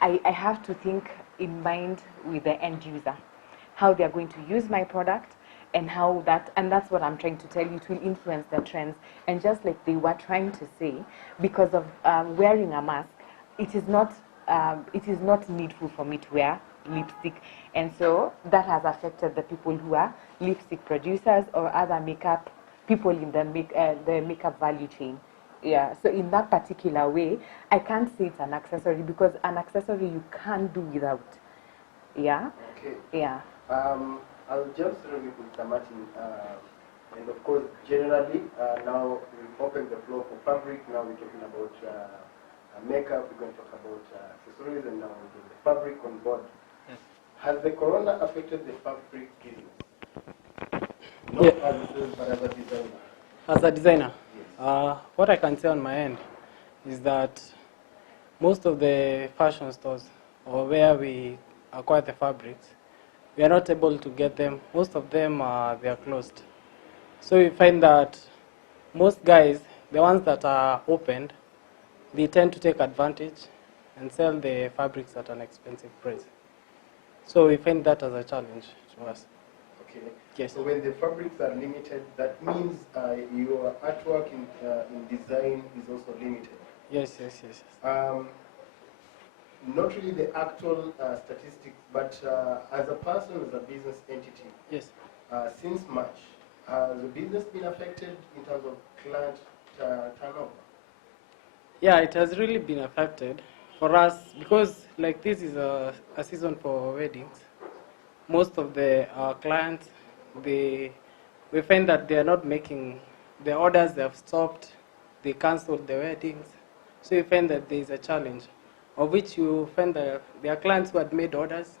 I have to think in mind with the end user, how they are going to use my product, and that's what I'm trying to tell you. It will influence the trends. And just like they were trying to say, because of wearing a mask, it is not needful for me to wear lipstick, and so that has affected the people who are lipstick producers or other makeup people in the makeup value chain. Yeah, so in that particular way, I can't say it's an accessory, because an accessory you can't do without. Yeah. Okay. Yeah. I'll jump straight with Mr. Martin. And of course, generally, now we've opened the floor for fabric. Now we're talking about makeup. We're going to talk about accessories, and now we're getting the fabric on board. Yes. Has the corona affected the fabric business? Not Yeah. as a sales, but as a designer. As a designer, Yes. what I can say on my end is that most of the fashion stores, or where we acquire the fabrics, we are not able to get them. Most of them they are closed. So we find that most guys, the ones that are opened, they tend to take advantage and sell the fabrics at an expensive price. So we find that as a challenge to us. Okay. Yes. So when the fabrics are limited, that means your artwork in design is also limited. Yes, yes, yes. Not really the actual statistics, but as a person, as a business entity, Yes. since March, has the business been affected in terms of client turnover? Yeah, it has really been affected for us because like this is a season for weddings. Most of the clients, we find that they are not making the orders. They have stopped. They cancelled the weddings. So you find that there is a challenge, of which you find that there are clients who had made orders.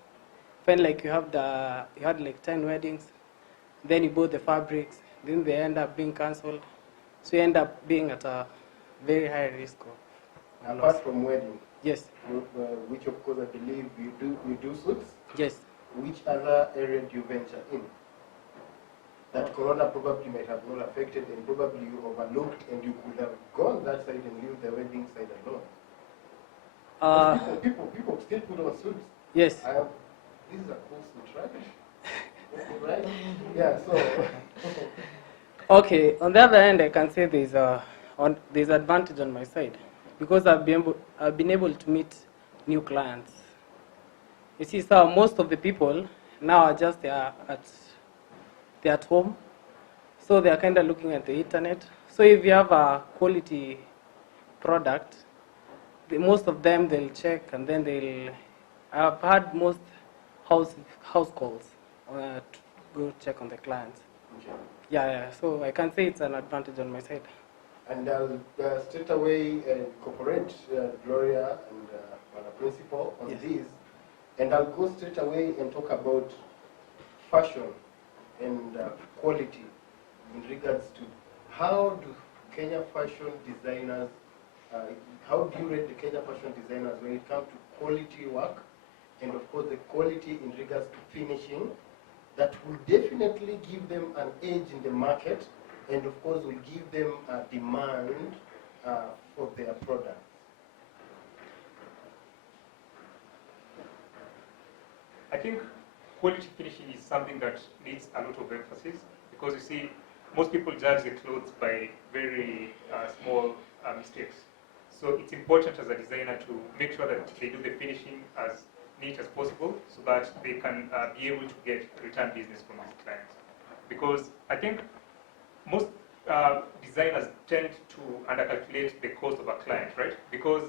Find like you had like 10 weddings, then you bought the fabrics, then they end up being cancelled. So you end up being at a very high risk of loss. Apart from wedding, Yes, which of course I believe you do suits, yes. which other area do you venture in? That corona probably might have not affected, and probably you overlooked, and you could have gone that side and leave the wedding side alone. People still put on suits. Yes. This is a cool suit, right? Right? Yeah. So. Okay. On the other hand, I can say there's advantage on my side because I've been able to meet new clients. You see, so most of the people now are just they're at home, so they're kind of looking at the internet. So if you have a quality product, most of them they'll check and then they'll. I've had most house calls to go check on the clients. Okay. Yeah. So I can say it's an advantage on my side. And I'll straight away incorporate Gloria and our principal on Yes. this, and I'll go straight away and talk about fashion and quality in regards to how do Kenya fashion designers, how do you rate the Kenya fashion designers when it comes to quality work, and of course the quality in regards to finishing that will definitely give them an edge in the market, and of course will give them a demand for their products. I think quality finishing is something that needs a lot of emphasis because you see, most people judge the clothes by very small mistakes. So it's important as a designer to make sure that they do the finishing as neat as possible so that they can be able to get return business from these clients. Because I think most designers tend to undercalculate the cost of a client, right? Because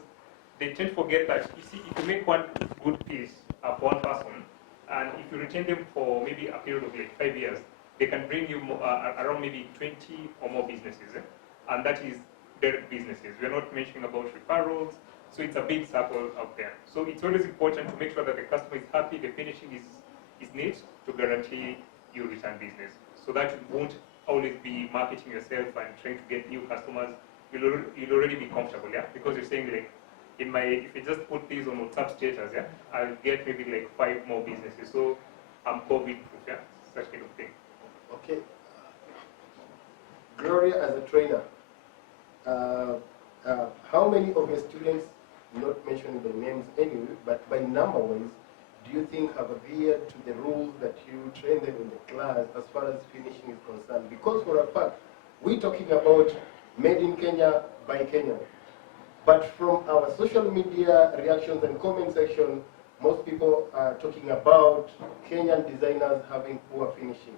they tend to forget that, you see, if you make one good piece for one person, and if you retain them for maybe a period of like 5 years, they can bring you around maybe 20 or more businesses. And that is direct businesses. We're not mentioning about referrals, so it's a big circle out there. So it's always important to make sure that the customer is happy, the finishing is neat to guarantee you return business. So that you won't always be marketing yourself and trying to get new customers. You'll already be comfortable, yeah? Because you're saying like, if you just put these on WhatsApp status, yeah, I'll get maybe like 5 more businesses. So I'm COVID proof, yeah, such kind of thing. Okay. Gloria, as a trainer, how many of your students not mentioning the names anyway, but by number-wise, do you think have adhered to the rules that you train them in the class as far as finishing is concerned? Because for a fact, we're talking about made in Kenya by Kenya. But from our social media reactions and comment section, most people are talking about Kenyan designers having poor finishing.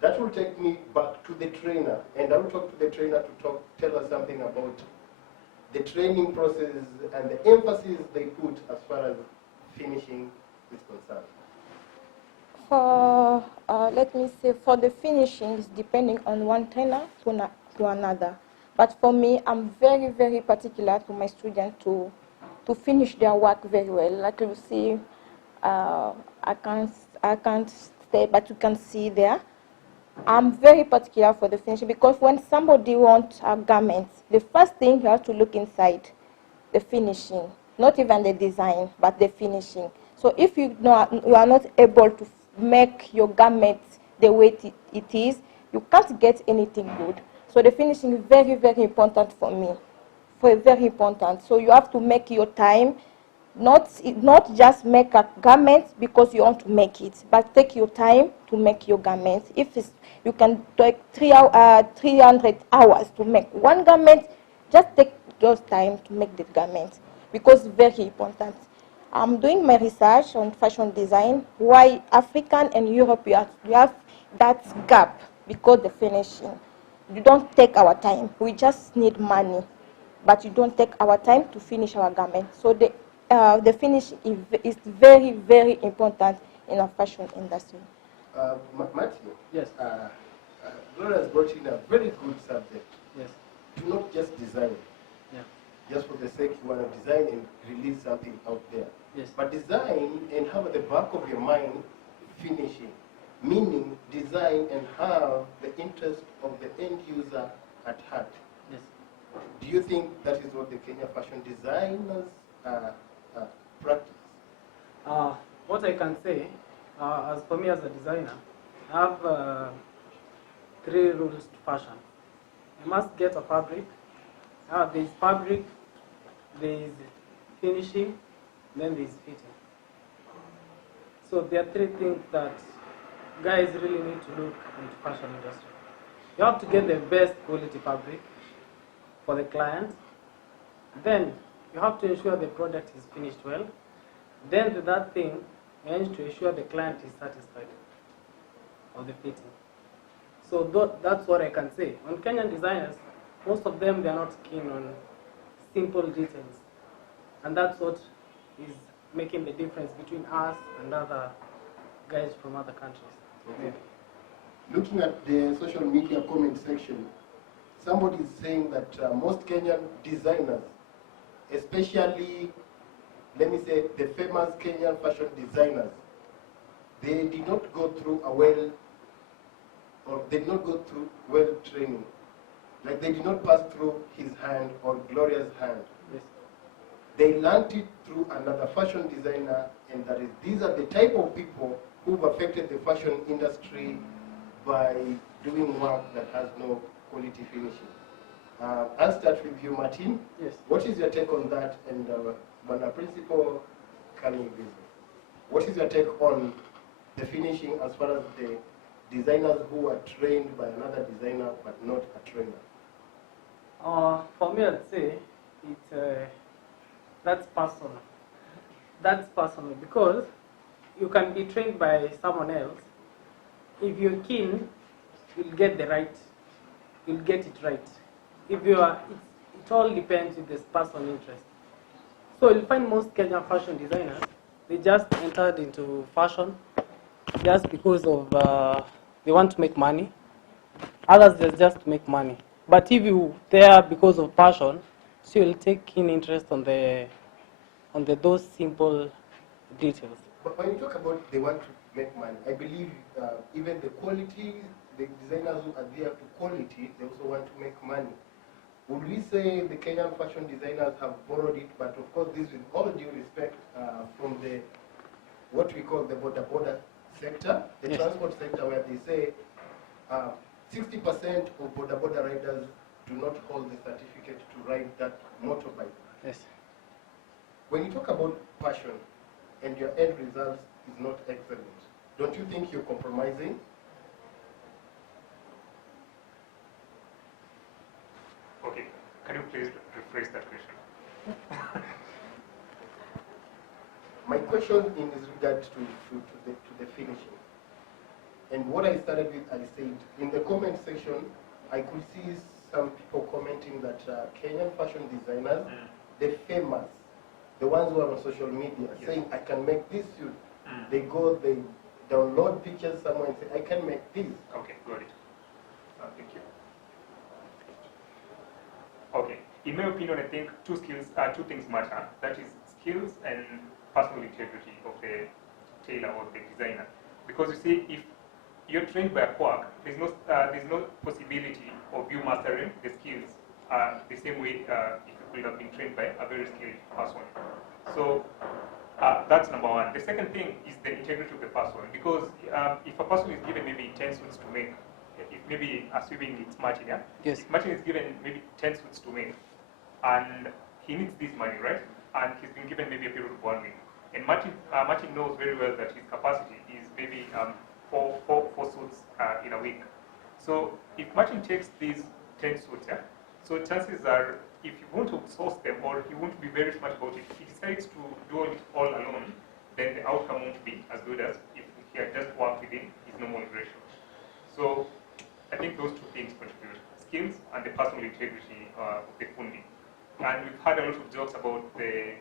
That will take me back to the trainer, and I will talk to the trainer to tell us something about the training process and the emphasis they put as far as finishing is concerned. For, let me say, for the finishings, depending on one trainer to another. But for me, I'm very, very particular to my students to finish their work very well. Like you see, I can't stay, but you can see there. I'm very particular for the finishing because when somebody wants a garment, the first thing you have to look inside, the finishing, not even the design, but the finishing. So if you are not able to make your garment the way it is, you can't get anything good. So the finishing is very, very important for me. Very important. So you have to make your time, not just make a garment because you want to make it, but take your time to make your garment. If you can take 300 hours to make one garment, just take your time to make the garment because it's very important. I'm doing my research on fashion design, why African and Europe you have that gap because the finishing. You don't take our time. We just need money, but you don't take our time to finish our garment. So the finish is very, very important in our fashion industry. Matthew, Yes. Gloria has brought in a very good subject. Yes. Do not just design. Yeah. Just for the sake you want to design and release something out there. Yes. But design and have at the back of your mind finishing. Meaning design and have the interest of the end user at heart. Yes. Do you think that is what the Kenya fashion designers practice? What I can say, as for me as a designer, I have 3 rules to fashion. You must get a fabric. There is fabric, there is finishing, then there is fitting. So there are 3 things that guys really need to look into fashion industry. You have to get the best quality fabric for the client. Then you have to ensure the product is finished well. Then the third thing, you need to ensure the client is satisfied of the fitting. So that's what I can say. On Kenyan designers, most of them, they are not keen on simple details. And that's what is making the difference between us and other guys from other countries. Okay. Looking at the social media comment section, somebody is saying that most Kenyan designers, especially, let me say, the famous Kenyan fashion designers, they did not go through well training. Like they did not pass through his hand or Gloria's hand. Yes. They learned it through another fashion designer, and that is, these are the type of people who've affected the fashion industry by doing work that has no quality finishing. I'll start with you, Martin. Yes. What is your take on that? And Bana Principal Kali Business. What is your take on the finishing as far as the designers who are trained by another designer but not a trainer? For me, I'd say that's personal. That's personal because you can be trained by someone else. If you're keen, you'll get it right. If you are, it all depends with this personal interest. So you'll find most Kenyan fashion designers, they just entered into fashion just because of they want to make money. Others they just make money. But if you there because of passion, so you'll take keen interest on those simple details. But when you talk about they want to make money, I believe even the quality, the designers who adhere to quality, they also want to make money. Would we say the Kenyan fashion designers have borrowed it, but of course this with all due respect from the, what we call the border sector, the Yes. transport sector, where they say 60% of border riders do not hold the certificate to ride that motorbike. Yes. when you talk about passion and your end result is not excellent, don't you think you're compromising? Okay, can you please rephrase that question? My question in is regard to the finishing. And what I started with, I said, in the comment section, I could see some people commenting that Kenyan fashion designers, the famous, the ones who are on social media, Yes. saying, I can make this suit. They go, they download pictures somewhere and say, I can make this. Okay, got it. Thank you. Okay, in my opinion, I think two things matter. That is skills and personal integrity of the tailor or the designer. Because you see, if you're trained by a quack, there's no possibility of you mastering the skills the same way if you could have been trained by a very skilled person. So that's number one. The second thing is the integrity of the person, because if a person is given maybe 10 suits to make, if maybe assuming it's Martin, yeah? Yes. If Martin is given maybe 10 suits to make, and he needs this money, right? And he's been given maybe a period of 1 week. And Martin knows very well that his capacity is maybe four suits in a week. So if Martin takes these 10 suits, yeah, so chances are, if he won't outsource them or he won't be very smart about it, if he decides to do it all alone, then the outcome won't be as good as if he had just worked within his normal ratio. So I think those two things contribute, skills and the personal integrity of the fundi. And we've had a lot of jokes about the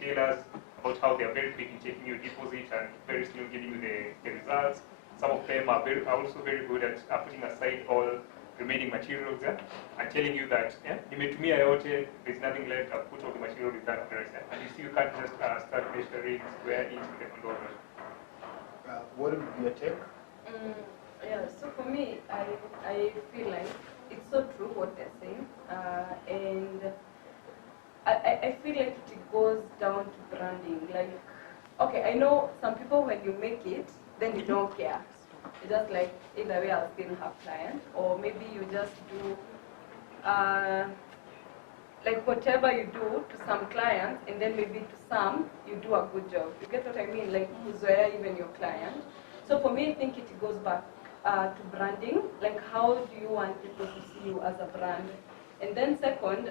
tailors, about how they are very quick in taking your deposit and very slow in giving you the results. Some of them are also very good at putting aside all remaining materials and telling you that to me there's nothing left, I've put all the material with that price. And you see you can't just start measuring square inch with the dollar. What would be your take? Yeah, so for me, I feel like it's so true what they're saying, and I feel like it goes down to branding. Like, okay, I know some people when you make it, then you don't care. It's just like, either way I'll still have clients, or maybe you just do, like whatever you do to some clients, and then maybe to some, you do a good job. You get what I mean? Like, where even your client. So for me, I think it goes back to branding. Like, how do you want people to see you as a brand? And then second,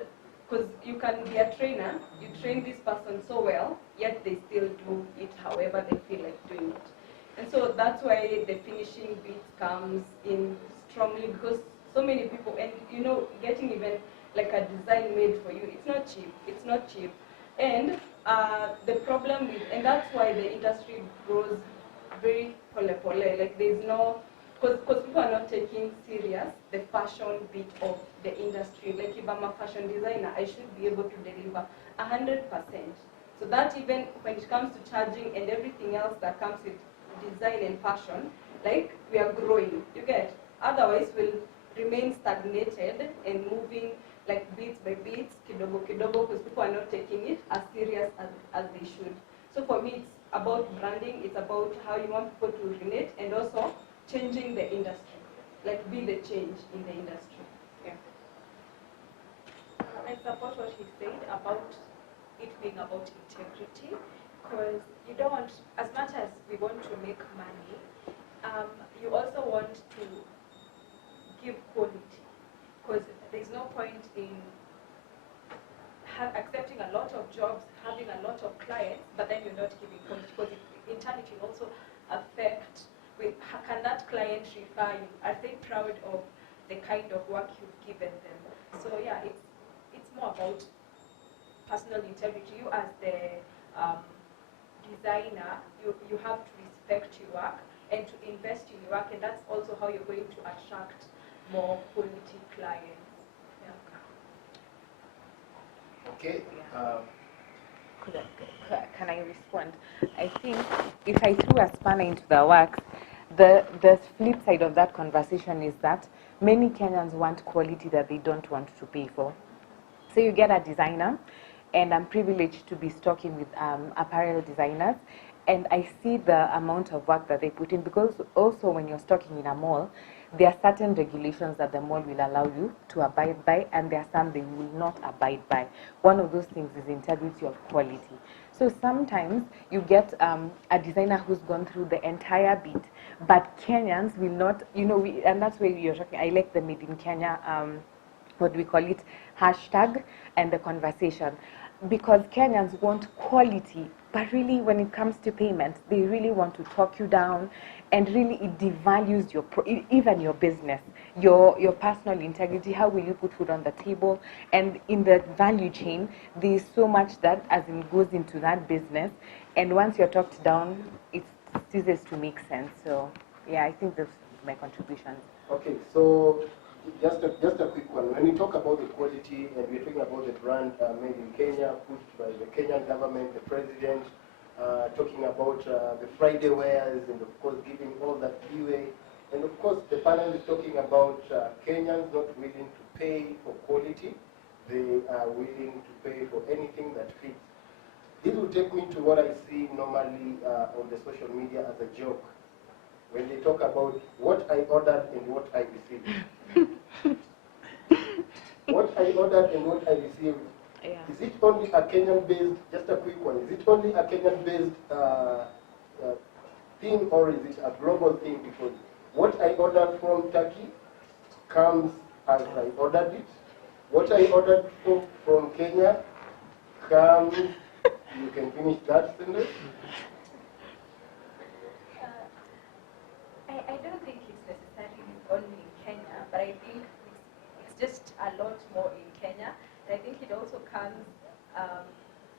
because you can be a trainer, you train this person so well, yet they still do it however they feel like doing it. And so that's why the finishing bit comes in strongly, because so many people, and you know, getting even like a design made for you, it's not cheap. It's not cheap. And the problem with, and that's why the industry grows very pole, like there's no, because people are not taking serious the fashion bit of the industry. Like if I'm a fashion designer, I should be able to deliver 100%. So that even when it comes to charging and everything else that comes with design and fashion, like we are growing, you get? Otherwise we'll remain stagnated and moving like bits by bits, kidogo, because people are not taking it as serious as they should. So for me, it's about branding, it's about how you want people to relate, and also changing the industry, like be the change in the industry. Yeah. I support what he said about it being about integrity, because you don't want, as much as we want to make money, you also want to give quality, because there's no point in accepting a lot of jobs, having a lot of clients, but then you're not giving quality, because in turn it will also affect with, can that client refer you? Are they proud of the kind of work you've given them? So yeah, it's more about personal integrity. You as the designer, you have to respect your work and to invest in your work, and that's also how you're going to attract more quality clients. Yeah. Okay. Can I respond? I think if I threw a spanner into the works, the flip side of that conversation is that many Kenyans want quality that they don't want to pay for. So you get a designer, and I'm privileged to be stocking with apparel designers, and I see the amount of work that they put in, because also when you're stocking in a mall, there are certain regulations that the mall will allow you to abide by, and there are some they will not abide by. One of those things is integrity of quality. So sometimes you get a designer who's gone through the entire bit, but Kenyans will not, and that's where you're talking. I like the Made in Kenya, what we call it, hashtag, and the conversation, because Kenyans want quality, but really when it comes to payment, they really want to talk you down, and really it devalues even your business, your personal integrity. How will you put food on the table? And in the value chain, there's so much that as in goes into that business, and once you're talked down, it ceases to make sense. So yeah, I think that's my contributions. Okay, so just a quick one. When we talk about the quality and we're talking about the brand made in Kenya, pushed by the Kenyan government, the president, talking about the Friday wares, and of course giving all that leeway. And of course the panel is talking about Kenyans not willing to pay for quality. They are willing to pay for anything that fits. This will take me to what I see normally on the social media as a joke, when they talk about what I ordered and what I received. What I ordered and what I received. Yeah. Is it only a Kenyan-based, just a quick one, is it only a Kenyan-based thing, or is it a global thing? Because what I ordered from Turkey comes as I ordered it. What I ordered from Kenya comes, you can finish that sentence. I don't think it's necessarily only in Kenya, but I think it's just a lot more in Kenya. And I think it also comes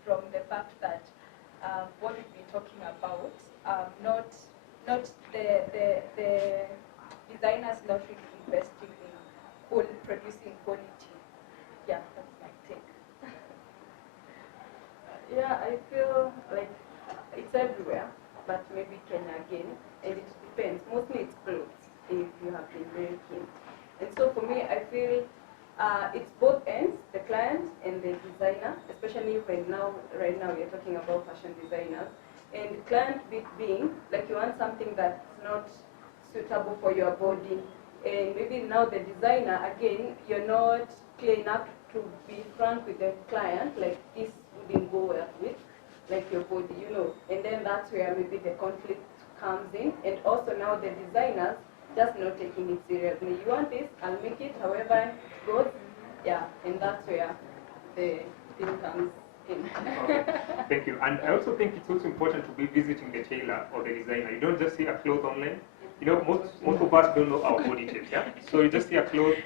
from the fact that what we've been talking about, not the designers not really investing in producing quality. Yeah, that's my take. Yeah, I feel like it's everywhere, but maybe Kenya again, and it depends. Mostly it's clothes, if you have been very keen. And so for me, I feel it's both ends, the client and the designer, especially when right now we're talking about fashion designers. And client bit being, like you want something that's not suitable for your body. And maybe now the designer, again, you're not clear enough to be frank with the client, like this wouldn't go well with, like your body, And then that's where maybe the conflict comes in. And also now the designers just not taking it seriously. You want this, I'll make it however it goes. Yeah, and that's where the thing comes in. Okay. Thank you. And I also think it's also important to be visiting the tailor or the designer. You don't just see a cloth online. Most of us don't know our body shape, yeah? So you just see a cloth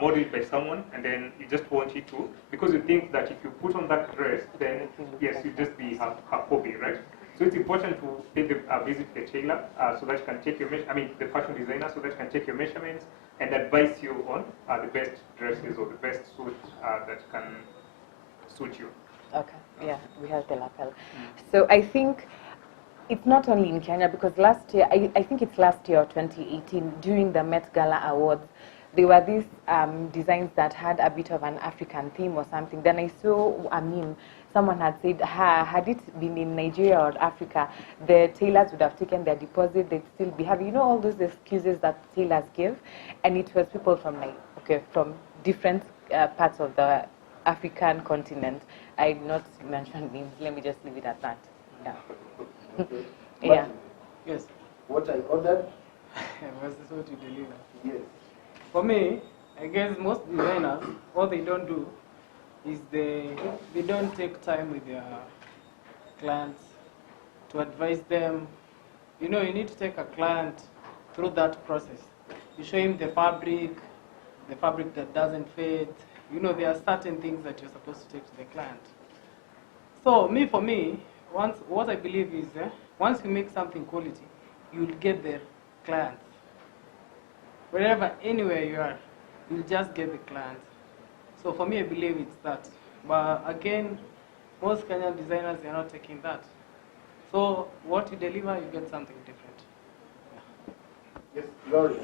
modeled by someone, and then you just want it to, because you think that if you put on that dress, then yes, you just be her copy, right? So it's important to visit the tailor so that you can take your the fashion designer, so that you can take your measurements and advise you on the best dresses or the best suit that can suit you. Okay, yeah, we have the lapel. So I think it's not only in Kenya, because last year, I think it's last year or 2018, during the Met Gala Awards, there were these designs that had a bit of an African theme or something. Then I saw a meme. Someone had said, had it been in Nigeria or Africa, the tailors would have taken their deposit, they'd still be having, all those excuses that tailors give. And it was people from, from different parts of the African continent. I did not mention names, let me just leave it at that. Yeah. Okay. Yeah. Yes. What I ordered? Was this what you deliver? Yes. For me, I guess most designers, what they don't do is they don't take time with their clients to advise them. You need to take a client through that process. You show him the fabric that doesn't fit. There are certain things that you're supposed to take to the client. So for me, what I believe is, once you make something quality, you'll get the clients. Wherever, anywhere you are, you'll just get the clients. So for me, I believe it's that. But again, most Kenyan designers, they're not taking that. So what you deliver, you get something different. Yes, Gloria.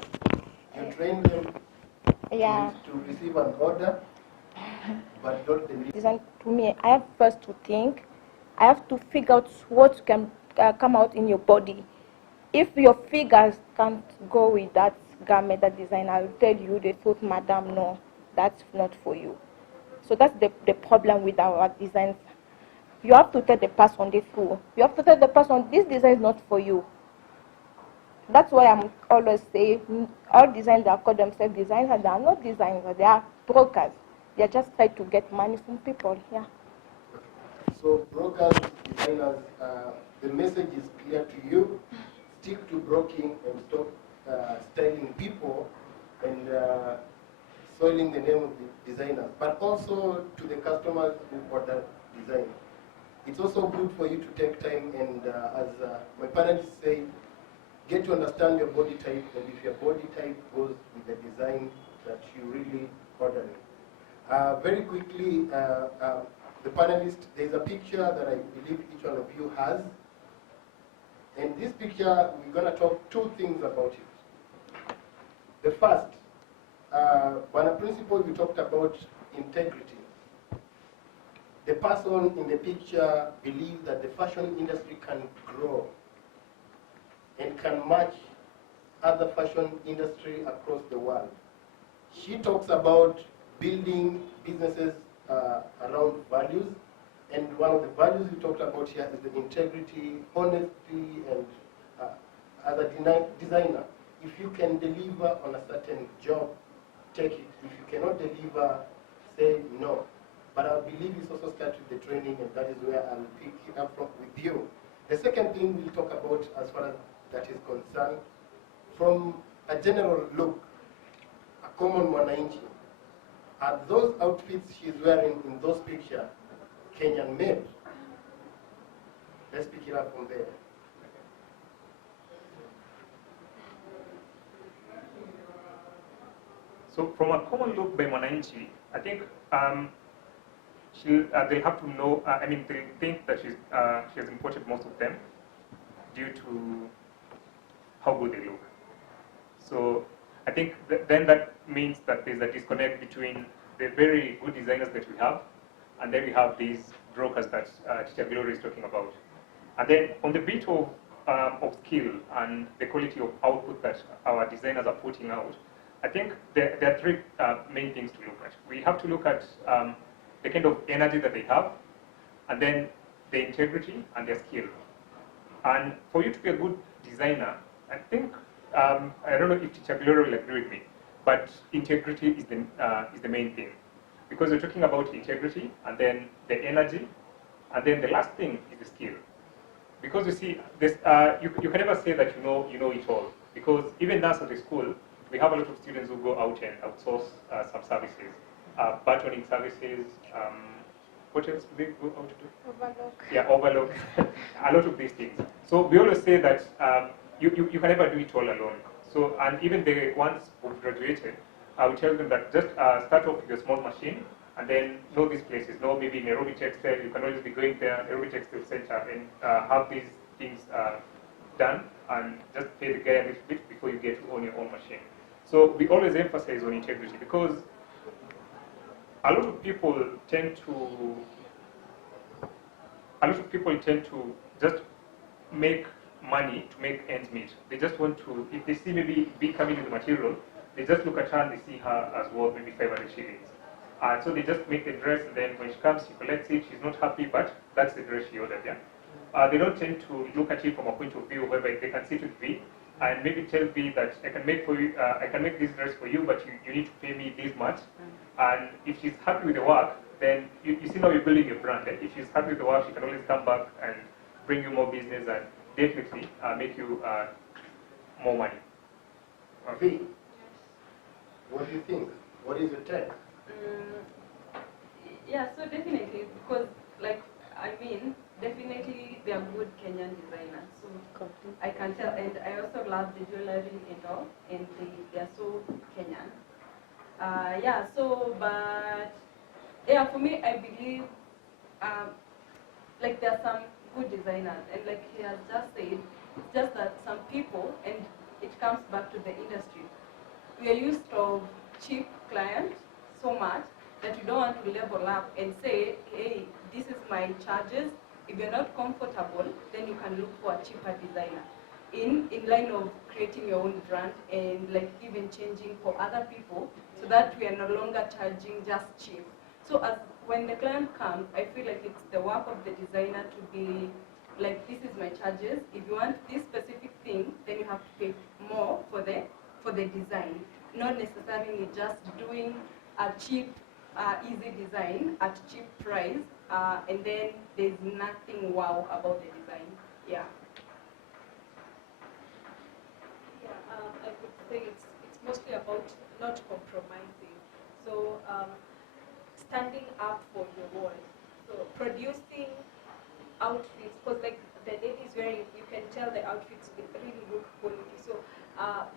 You train them to receive an order, but not deliver. Design, to me, I have first to think. I have to figure out what can come out in your body. If your figures can't go with that garment, that designer will tell you, they thought, madam, no, that's not for you. So that's the problem with our designs. You have to tell the person this through. You have to tell the person, this design is not for you. That's why I'm always say all designers call themselves designers. They are not designers. They are brokers. They are just trying to get money from people. Yeah. So brokers, designers, the message is clear to you. Stick to broking and stop styling people and soiling the name of the designers. But also to the customers who order design. It's also good for you to take time and, as my parents say, get to understand your body type, and if your body type goes with the design that you really ordering. Very quickly, the panelists, there's a picture that I believe each one of you has. And this picture, we're going to talk two things about it. The first, one principle we talked about integrity. The person in the picture believes that the fashion industry can grow and can match other fashion industry across the world. She talks about building businesses around values, and one of the values we talked about here is the integrity, honesty, and as a designer, if you can deliver on a certain job, take it. If you cannot deliver, say no. But I believe it's also starts with the training, and that is where I'll pick it up from with you. The second thing we'll talk about as far as that is concerned, from a general look, a common mwananchi, are those outfits she's wearing in those pictures Kenyan made? Let's pick it up from there. So from a common look by mwananchi, I think they have to know, they think that she has imported most of them due to how good they look. So I think then that means that there's a disconnect between the very good designers that we have, and then we have these brokers that Teacher Glory is talking about. And then on the bit of skill and the quality of output that our designers are putting out, I think there are three main things to look at. We have to look at the kind of energy that they have, and then the integrity and their skill. And for you to be a good designer, I think, I don't know if Teacher Gloria will agree with me, but integrity is the main thing. Because we're talking about integrity, and then the energy, and then the last thing is the skill. Because you see, this, you can never say that you know it all. Because even us at the school, we have a lot of students who go out and outsource some services, bartering services. What else do they go out to do? Overlook. Yeah, overlook. A lot of these things. So we always say that you can never do it all alone. So, and even the ones who graduated, I would tell them that just start off with a small machine, and then know these places. Know maybe Nairobi Textile, you can always be going there, Nairobi Textile Center, and have these things done, and just pay the guy a little bit before you get to own your own machine. So we always emphasize on integrity, because a lot of people tend to just make money to make ends meet. They just want to, if they see maybe B coming with the material, they just look at her and they see her as worth maybe 500 shillings. So they just make the dress, and then when she comes, she collects it, she's not happy, but that's the dress she ordered, yeah. They don't tend to look at it from a point of view whereby they can sit with B and maybe tell B that I can make for you, I can make this dress for you, but you need to pay me this much. And if she's happy with the work, then you see now you're building a brand. If she's happy with the work, she can always come back and bring you more business and definitely make you more money. V, what do you think? What is your take? Yeah, so definitely, because definitely they are good Kenyan designers. So I can tell, and I also love the jewelry and all, and they are so Kenyan. But for me, I believe there are some good designers, and like he has just said, it's just that some people, and it comes back to the industry, we are used to cheap clients so much that you don't want to level up and say, hey, this is my charges. If you're not comfortable, then you can look for a cheaper designer. in line of creating your own brand and like even changing for other people so that we are no longer charging just cheap. So as when the client comes, I feel like it's the work of the designer to be like, this is my charges. If you want this specific thing, then you have to pay more for the design, not necessarily just doing a cheap, easy design at cheap price, and then there's nothing wow about the design. Yeah. Yeah, I would say it's mostly about not compromising. So standing up for your worth. So producing outfits, because like the ladies wearing, you can tell the outfits really look quality. So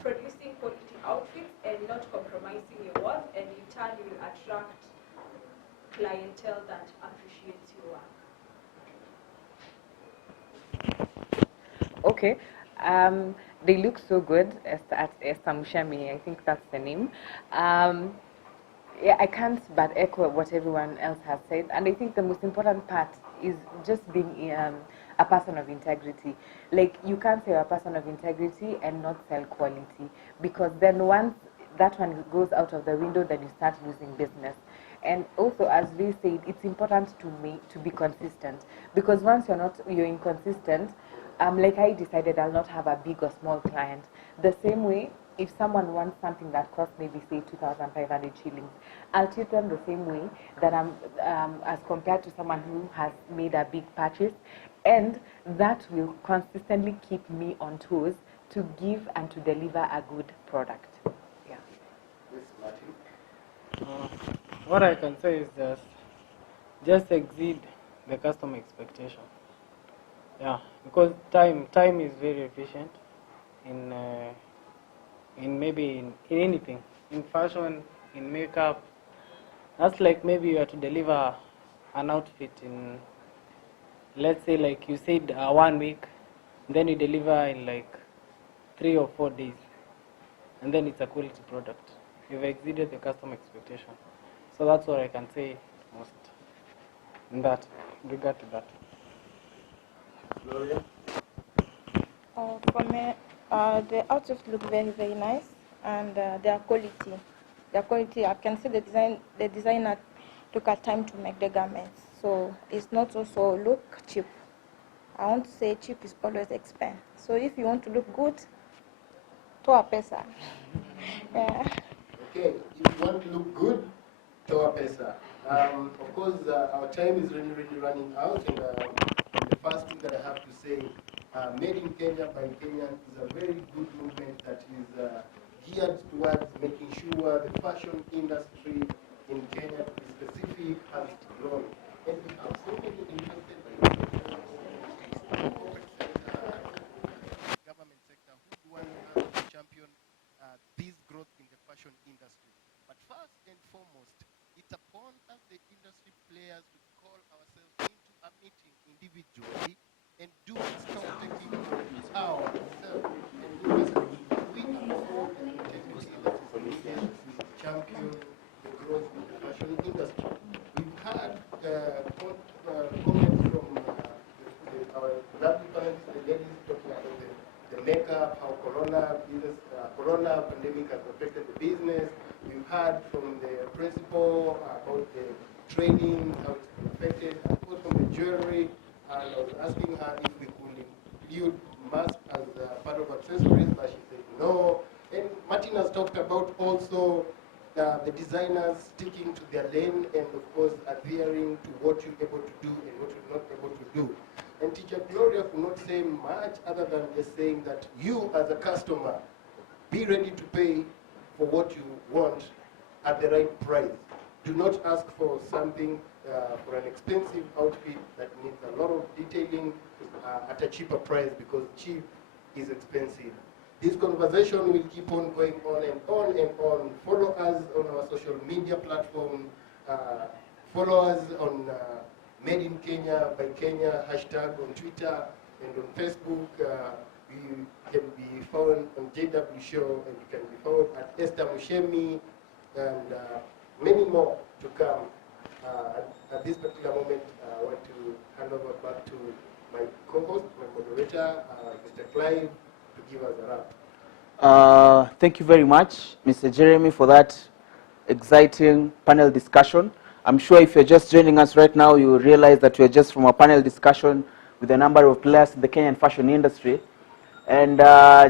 producing quality outfits and not compromising your worth, and in turn you will attract clientele that appreciates your work. Okay. They look so good. Esther Mushami, I think that's the name. Yeah, I can't but echo what everyone else has said. And I think the most important part is just being a person of integrity. Like, you can't say you're a person of integrity and not sell quality, because then once that one goes out of the window, then you start losing business. And also, as we said, it's important to be consistent, because once you're inconsistent, like I decided I'll not have a big or small client. The same way, if someone wants something that costs maybe say 2,500 shillings, I'll treat them the same way that I'm as compared to someone who has made a big purchase, and that will consistently keep me on toes to give and to deliver a good product. Yeah. Yes, Martin. What I can say is just exceed the customer expectation. Yeah, because time is very efficient in maybe in anything, in fashion, in makeup. That's like maybe you have to deliver an outfit in, let's say, like you said, 1 week, then you deliver in like 3 or 4 days, and then it's a quality product. You've exceeded the customer expectation. So that's what I can say most in regard to that. Gloria? For me, the outfits look very, very nice, and their quality. Their quality, I can see the designer took her time to make the garments. So it's not also look cheap. I want to say cheap is always expensive. So if you want to look good, toa pesa. Yeah. Okay, if you want to look good, toa pesa. Of course, our time is really, really running out, and the first thing that I have to say, Made in Kenya by Kenyan is a very good movement that is geared towards making sure the fashion industry in Kenya, to be specific, has grown. And we have so many interested government sector who want to champion this growth in the fashion industry. But first and foremost, it's upon us, the industry players, to call ourselves into a meeting individually and do stock taking of ourselves and investigate if we have all the integrity that is needed to champion the growth in the fashion industry. We've had comments from our lovely panelists, the ladies, talking about the makeup, how corona pandemic has affected the business. We've heard from the principal about the training, how it's been affected, of course from the jewelry, and I was asking her if we could include mask as part of accessories, but she said no. And Martin has talked about also the designers sticking to their lane and of course adhering to what you're able to do and what you're not able to do. And Teacher Gloria could not say much other than just saying that you as a customer, be ready to pay for what you want at the right price. Do not ask for something, for an expensive outfit that needs a lot of detailing at a cheaper price, because cheap is expensive. This conversation will keep on going on and on and on. Follow us on our social media platform. Follow us on Made in Kenya by Kenya hashtag on Twitter and on Facebook. We can be found on JW Show, and you can be found at Esther Mushemi, and many more to come. At this particular moment, I want to hand over back to my co-host, my moderator, Mr. Clive, give us a wrap. Thank you very much, Mr. Jeremy, for that exciting panel discussion. I'm sure if you're just joining us right now, you realize that we're just from a panel discussion with a number of players in the Kenyan fashion industry. And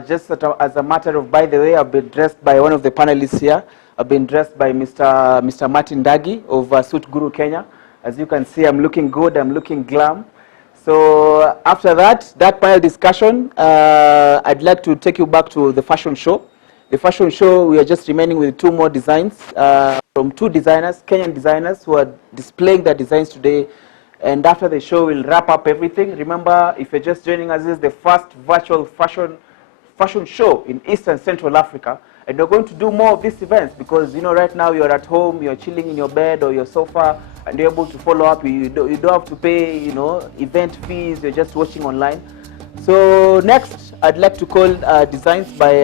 just as a matter of, by the way, I've been dressed by one of the panelists here. I've been dressed by Mr. Martin Dagi of Suit Guru Kenya. As you can see, I'm looking good, I'm looking glam. So after that panel discussion, I'd like to take you back to the fashion show. The fashion show, we are just remaining with 2 more designs from 2 designers, Kenyan designers, who are displaying their designs today. And after the show, we'll wrap up everything. Remember, if you're just joining us, this is the first virtual fashion show in East and Central Africa. And we're going to do more of these events because, you know, right now you're at home, you're chilling in your bed or your sofa, and you're able to follow up. You don't have to pay, you know, event fees. You're just watching online. So next, I'd like to call designs by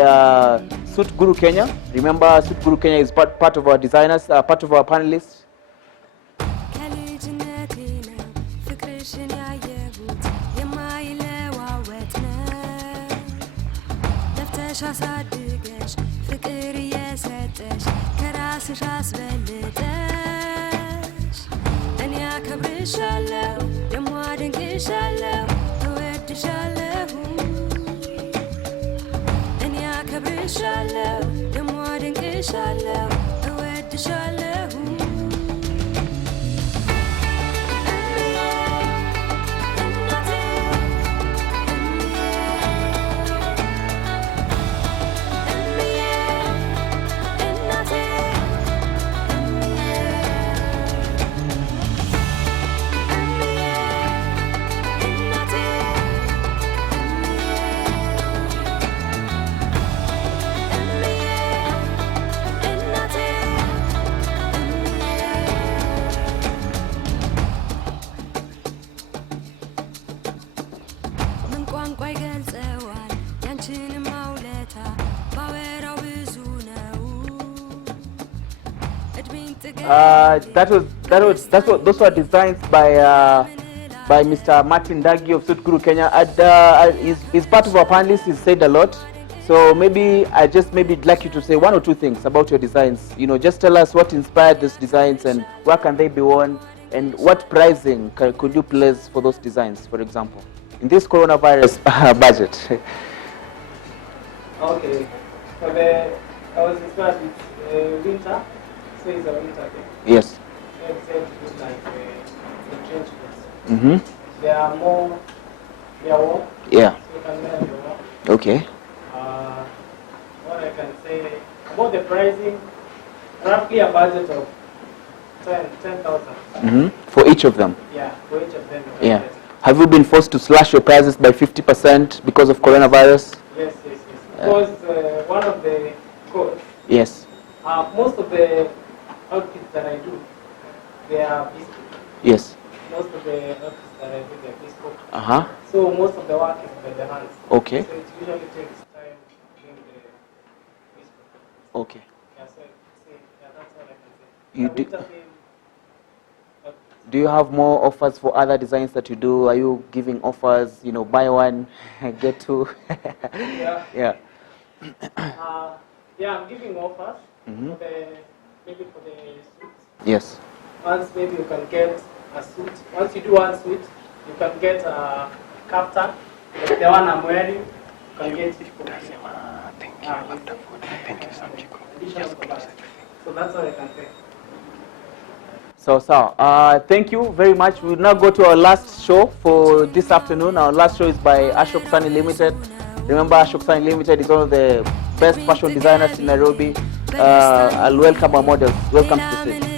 Suit Guru Kenya. Remember, Suit Guru Kenya is part of our designers, part of our panelists. Those were designs by Mr. Martin Dagi of Suit Guru Kenya. He's part of our panelists. He's said a lot. So maybe I'd like you to say 1 or 2 things about your designs. You know, just tell us what inspired these designs and where can they be worn, and what pricing could you place for those designs, for example, in this coronavirus budget. Okay. I was inspired with winter. So it's a winter thing. Yes. So it's like the trench coats. Mm-hmm. They are warm. Yeah. So you can wear them warm. Okay. What I can say about the pricing, roughly a budget of 10,000. Mm-hmm. For each of them. Yeah, for each of them. Yeah. Have you been forced to slash your prices by 50% because of coronavirus? Yes. Because one of the coats. Yes. Most of the outfits that I do, they are bespoke. Yes. Most of the outfits that I do, they are bespoke. Uh-huh. So most of the work is by the hands. Okay. So it usually takes time doing the bespoke. Okay. Yeah, so that's all I can say. You do you have more offers for other designs that you do? Are you giving offers, you know, buy one, get 2? Yeah. Yeah. Yeah, I'm giving offers Mm-hmm. maybe for the suits. Yes. Once maybe you can get a suit. Once you do one suit, you can get a kaftan. Like the one I'm wearing, you can get it for Thank you, so that's all I can say. So, thank you very much. We'll now go to our last show for this afternoon. Our last show is by Ashok Sani Limited. Remember, Ashok Sani Limited is one of the best fashion designers in Nairobi. I'll welcome our models. Welcome to the stage.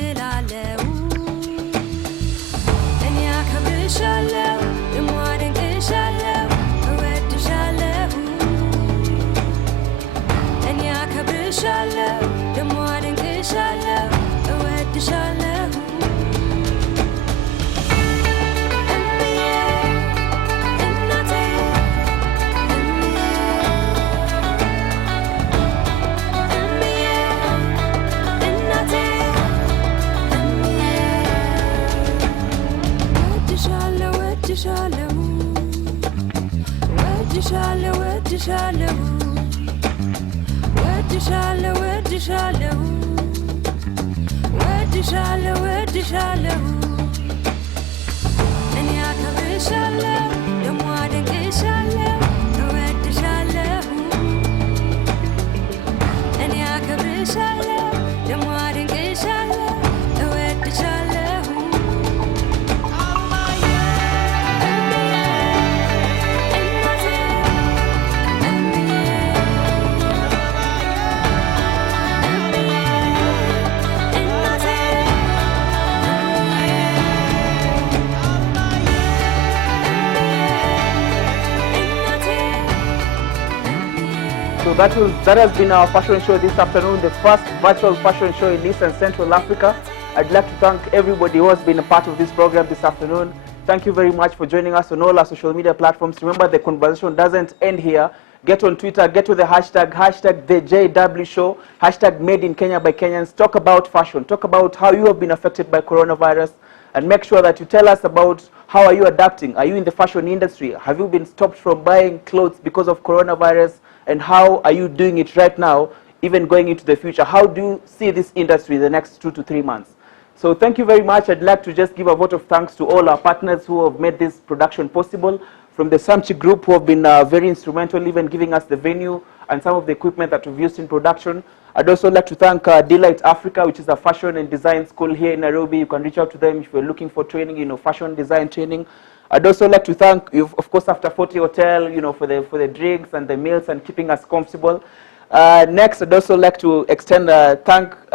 So that has been our fashion show this afternoon, the first virtual fashion show in East and Central Africa. I'd like to thank everybody who has been a part of this program this afternoon. Thank you very much for joining us on all our social media platforms. Remember, the conversation doesn't end here. Get on Twitter, get to the hashtag the JW Show, hashtag Made in Kenya by Kenyans. Talk about fashion, talk about how you have been affected by coronavirus, and make sure that you tell us about how are you adapting. Are you in the fashion industry? Have you been stopped from buying clothes because of coronavirus? And how are you doing it right now, even going into the future? How do you see this industry in the next 2 to 3 months? So thank you very much. I'd like to just give a vote of thanks to all our partners who have made this production possible, from the Samchi Group, who have been very instrumental, even giving us the venue and some of the equipment that we've used in production. I'd also like to thank Delight Africa, which is a fashion and design school here in Nairobi. You can reach out to them if you're looking for training, fashion design training. I'd also like to thank you, of course, After 40 Hotel, for the drinks and the meals and keeping us comfortable. Next, I'd also like to extend a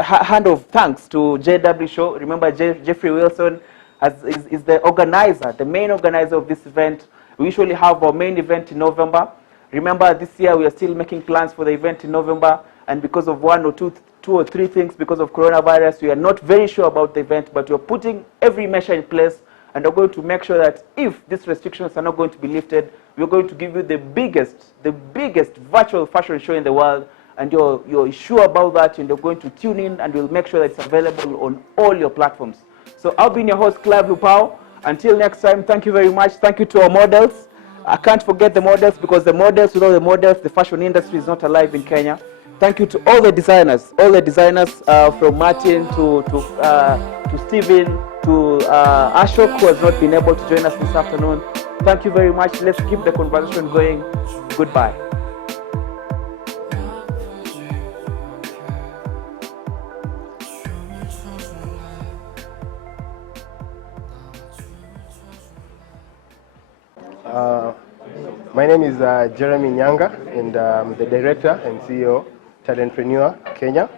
hand of thanks to JW Show. Remember, Jeffrey Wilson is the organizer, the main organizer of this event. We usually have our main event in November. Remember, this year we are still making plans for the event in November, and because of two or three things, because of coronavirus, we are not very sure about the event, but we're putting every measure in place, and we're going to make sure that if these restrictions are not going to be lifted, we're going to give you the biggest virtual fashion show in the world, and you're sure about that, and you're going to tune in, and we'll make sure that it's available on all your platforms. So I've been your host, Clive Lupao. Until next time, thank you very much. Thank you to our models. I can't forget the models, because without the models, the fashion industry is not alive in Kenya. Thank you to all the designers, from Martin to Stephen, to Ashok, who has not been able to join us this afternoon. Thank you very much. Let's keep the conversation going. Goodbye. My name is Jeremy Nyanga, and I'm the director and CEO, Talentpreneur Kenya,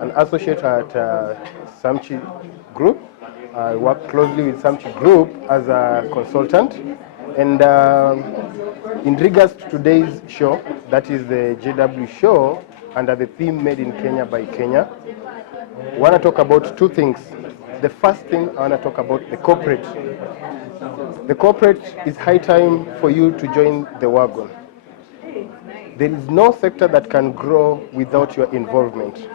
an associate at Samchi Group. I work closely with Samchi Group as a consultant. And in regards to today's show, that is the JW show, under the theme Made in Kenya by Kenya, I want to talk about two things. The first thing, I want to talk about the corporate. The corporate is high time for you to join the wagon. There is no sector that can grow without your involvement.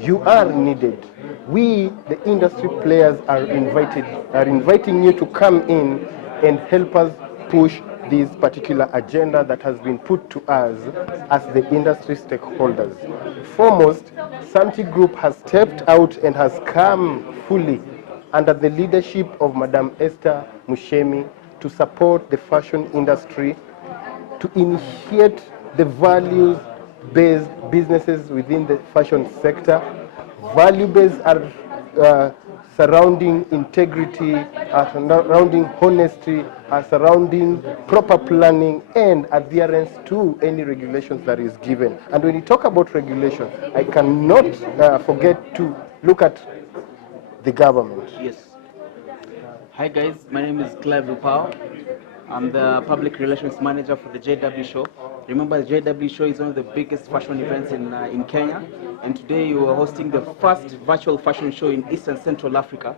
You are needed. We, the industry players, are inviting you to come in and help us push this particular agenda that has been put to us as the industry stakeholders. Foremost, Samchi Group has stepped out and has come fully under the leadership of Madam Esther Mushemi to support the fashion industry, to initiate the values-based businesses within the fashion sector. Value-based are surrounding integrity, surrounding honesty, surrounding proper planning and adherence to any regulations that is given. And when you talk about regulation, I cannot forget to look at the government. Yes. Hi guys, my name is Clive Lupao. I'm the public relations manager for the JW Show. Remember, the JW Show is one of the biggest fashion events in Kenya, and today you are hosting the first virtual fashion show in East and Central Africa.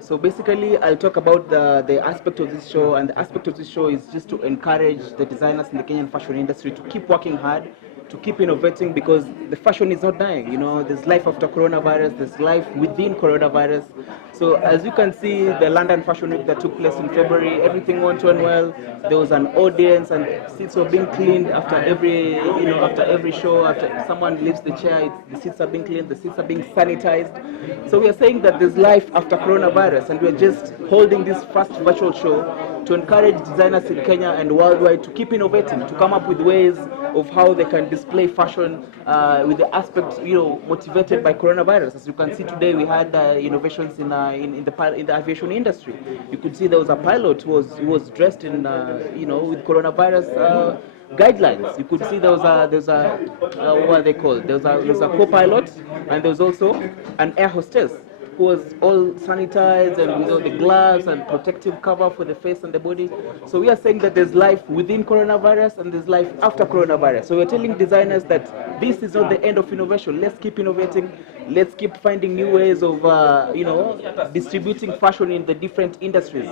So basically, I'll talk about the aspect of this show, and the aspect of this show is just to encourage the designers in the Kenyan fashion industry to keep working hard, to keep innovating, because the fashion is not dying. You know, there's life after coronavirus, there's life within coronavirus. So as you can see, the London Fashion Week that took place in February, everything went on well. There was an audience, and seats were being cleaned after every show. After someone leaves the chair, the seats are being cleaned, the seats are being sanitized. So we are saying that there's life after coronavirus, and we're just holding this first virtual show to encourage designers in Kenya and worldwide to keep innovating, to come up with ways of how they can display fashion with the aspect, motivated by coronavirus. As you can see today, we had innovations in the aviation industry. You could see there was a pilot who was dressed in, with coronavirus guidelines. You could see there was what are they called? There was a co-pilot, and there was also an air hostess who was all sanitized and with all the gloves and protective cover for the face and the body. So we are saying that there's life within coronavirus and there's life after coronavirus. So we're telling designers that this is not the end of innovation. Let's keep innovating. Let's keep finding new ways of, distributing fashion in the different industries.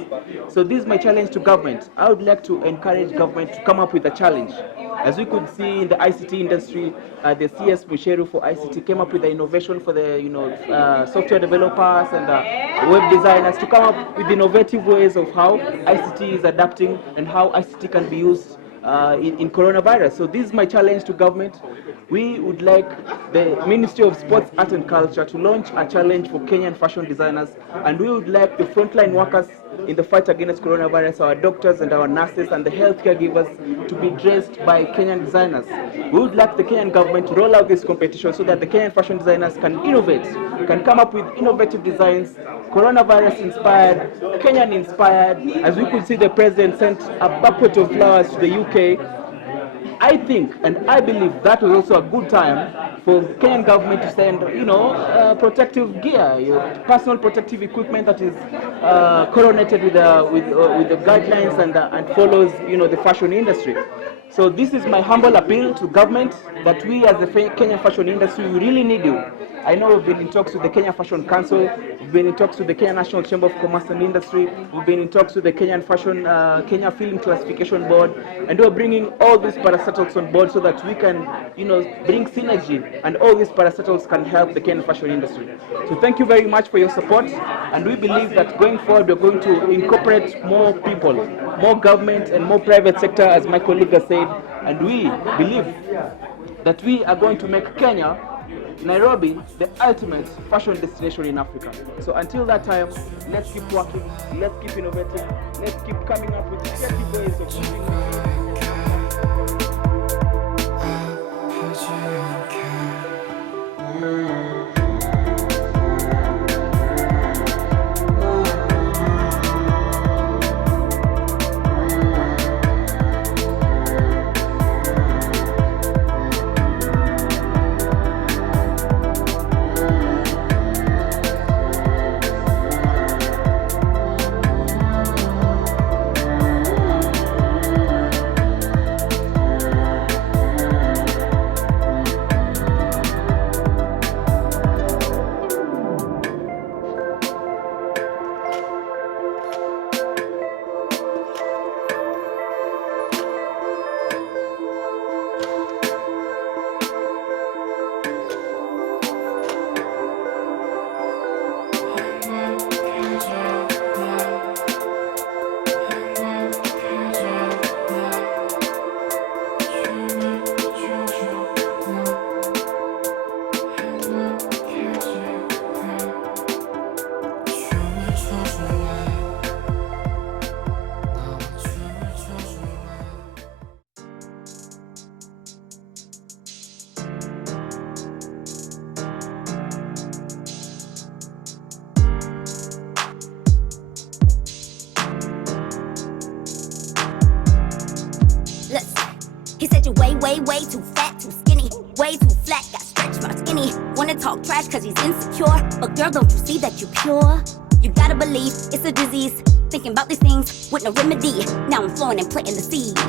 So this is my challenge to government. I would like to encourage government to come up with a challenge. As we could see in the ICT industry, the CS Musheru for ICT came up with an innovation for the software developers and web designers to come up with innovative ways of how ICT is adapting and how ICT can be used in coronavirus. So this is my challenge to government. We would like the Ministry of Sports, Art and Culture to launch a challenge for Kenyan fashion designers, and we would like the frontline workers in the fight against coronavirus, our doctors and our nurses and the healthcare givers, to be dressed by Kenyan designers. We would like the Kenyan government to roll out this competition so that the Kenyan fashion designers can innovate, can come up with innovative designs, coronavirus inspired, Kenyan inspired. As we could see, the president sent a bucket of flowers to the UK. I think and I believe that was also a good time for Kenyan government to send, protective gear, personal protective equipment that is coronated with the guidelines and follows, the fashion industry. So this is my humble appeal to government that we as the Kenyan fashion industry, we really need you. I know we've been in talks with the Kenya Fashion Council, we've been in talks with the Kenya National Chamber of Commerce and Industry, we've been in talks with the Kenya Film Classification Board, and we're bringing all these parastatals on board so that we can, bring synergy, and all these parastatals can help the Kenyan fashion industry. So thank you very much for your support, and we believe that going forward we're going to incorporate more people, more government and more private sector, as my colleague has said, and we believe that we are going to make Kenya, Nairobi, the ultimate fashion destination in Africa. So until that time, let's keep working, let's keep innovating, let's keep coming up with creative ways of moving. He said you're way too fat, too skinny, way too flat, got stretch marks in it. Wanna talk trash cause he's insecure, but girl, don't you see that you're pure? You gotta believe it's a disease, thinking about these things with no remedy. Now I'm flowing and planting the seeds.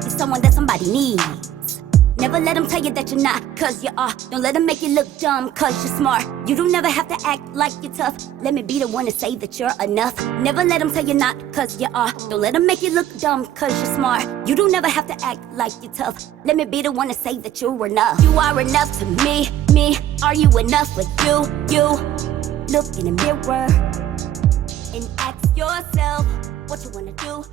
You're someone that somebody needs. Never let them tell you that you're not, cause you are. Don't let them make you look dumb, cause you're smart. You don't never have to act like you're tough. Let me be the one to say that you're enough. Never let them tell you not, cause you are. Don't let them make you look dumb, cause you're smart. You don't never have to act like you're tough. Let me be the one to say that you're enough. You are enough to me. Are you enough for you? Look in the mirror and ask yourself what you wanna do.